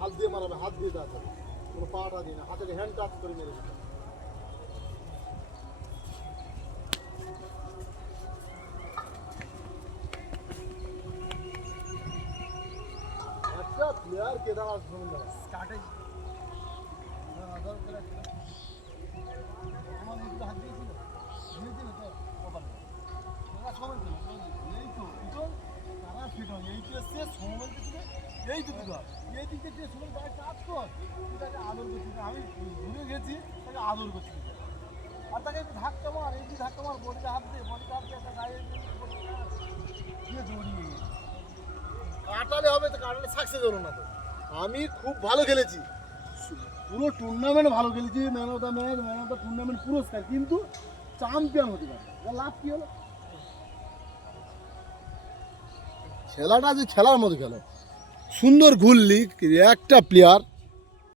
হাত দিয়ে মারাবে, হাত দিয়ে দাঁড়াবে, কোনো পাটা দিয়ে না, হাতে হ্যান্ড টাচ করে মেরে দিতে। একটা প্লেয়ার কে দাঁড়া স্টার্টে আমার দিকে হাত দিয়েছিল, দিয়েছিল তো কপালে সময় ছিল, এই তো দুটো তারা ফিটো, এই তো এসছে সময় দিচ্ছে, এই তো দুটো এই দিক থেকে সময় গায়ে চাপ কর, তাকে আদর করছি, আমি ঘুরে গেছি তাকে আদর করছি, আর তাকে ধাক্কা মার, এই যে ধাক্কা মার, বডিতে হাত দিয়ে, বডিতে হাত দিয়ে একটা গায়ে দিয়ে জড়িয়ে কাটালে হবে তো, কাটালে সাকসেস হলো না তো। আমি খুব ভালো খেলেছি, পুরো টুর্নামেন্ট ভালো খেলেছি, man of the match, man of the tournament পুরস্কার, কিন্তু চ্যাম্পিয়ন হতে পারে, লাভ কি হলো? খেলাটা যে খেলার মতো খেলো, সুন্দর ঘুরলি, একটা প্লেয়ার